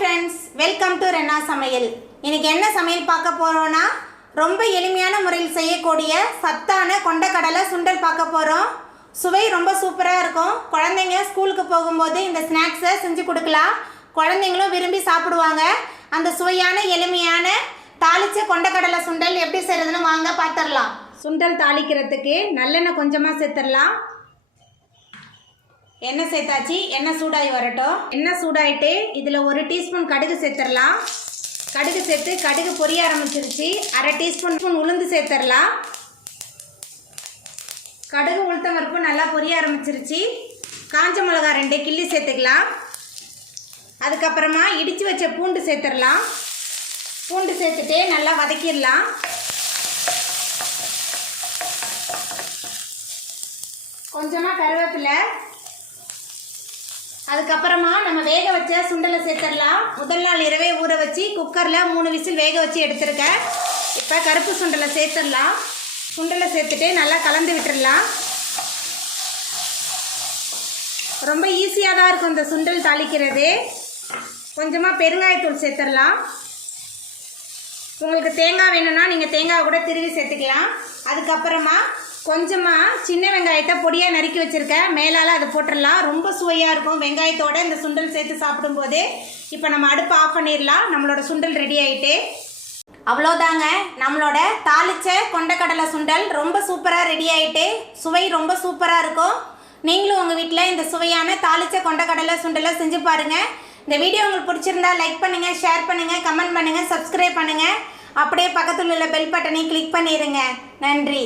friends, welcome to Renna Samayal. இன்னைக்கு என்ன சமையல் பார்க்க போறோம்னா ரொம்ப எளிமையான முறையில் செய்யக்கூடிய சத்தான கொண்டக்கடலை சுண்டல் பார்க்க போறோம். சுவை ரொம்ப சூப்பரா இருக்கும். குழந்தைங்க ஸ்கூலுக்கு போகும்போது இந்த ஸ்நாக்ஸை செஞ்சு கொடுக்கலாம். குழந்தைங்களும் விரும்பி சாப்பிடுவாங்க. அந்த சுவையான எளிமையான தாளிச்ச கொண்டக்கடலை சுண்டல் எப்படி செய்யறதுன்னு வாங்க பார்த்துடலாம். சுண்டல் தாளிக்கிறதுக்கு நல்லெண்ணெய் கொஞ்சமாக சேர்த்துடலாம். எண்ணெய் சேர்த்தாச்சு. எண்ணெய் சூடாகி வரட்டும். எண்ணெய் சூடாயிட்டு இதில் 1 டீஸ்பூன் கடுகு சேர்த்துடலாம். கடுகு சேர்த்து கடுகு பொரிய ஆரம்பிச்சிருச்சு. அரை டீஸ்பூன் உளுந்து சேர்த்துடலாம். கடுகு உளுத்தம் பருப்பு நல்லா பொரிய ஆரம்பிச்சிருச்சு. காஞ்ச மிளகாய் 2 கிள்ளி சேர்த்துக்கலாம். அதுக்கப்புறமா இடித்து வச்ச பூண்டு சேர்த்துடலாம். பூண்டு சேர்த்துட்டு நல்லா வதக்கிடலாம். கொஞ்சமாக கருவேப்பிலை, அதுக்கப்புறமா நம்ம வேக வச்ச சுண்டலை சேர்த்துடலாம். முதல் நாள் இரவே ஊற வச்சு குக்கரில் 3 விசில் வேக வச்சு எடுத்துருக்கேன். இப்போ கருப்பு சுண்டலை சேர்த்துடலாம். சுண்டலை சேர்த்துட்டு நல்லா கலந்து விட்டுடலாம். ரொம்ப ஈஸியாக தான் இருக்கும் இந்த சுண்டல் தாளிக்கிறது. கொஞ்சமாக பெருங்காயத்தூள் சேர்த்துடலாம். உங்களுக்கு தேங்காய் வேணும்னா நீங்கள் தேங்காய் கூட திருவி சேர்த்துக்கலாம். அதுக்கப்புறமா கொஞ்சமாக சின்ன வெங்காயத்தை பொடியாக நறுக்கி வச்சுருக்கேன். மேலால் அதை போட்டுடலாம். ரொம்ப சுவையாக இருக்கும் வெங்காயத்தோடு இந்த சுண்டல் சேர்த்து சாப்பிடும்போது. இப்போ நம்ம அடுப்பை ஆஃப் பண்ணிடலாம். நம்மளோட சுண்டல் ரெடி ஆகிட்டு அவ்வளோதாங்க. நம்மளோட தாளிச்ச கொண்டக்கடலை சுண்டல் ரொம்ப சூப்பராக ரெடி ஆகிட்டு சுவை ரொம்ப சூப்பராக இருக்கும். நீங்களும் உங்கள் வீட்டில் இந்த சுவையான தாளிச்ச கொண்டக்கடலை சுண்டலை செஞ்சு பாருங்கள். இந்த வீடியோ உங்களுக்கு பிடிச்சிருந்தா லைக் பண்ணுங்கள், ஷேர் பண்ணுங்கள், கமெண்ட் பண்ணுங்கள், சப்ஸ்கிரைப் பண்ணுங்கள். அப்படியே பக்கத்தில் உள்ள பெல் பட்டனை கிளிக் பண்ணிடுங்க. நன்றி.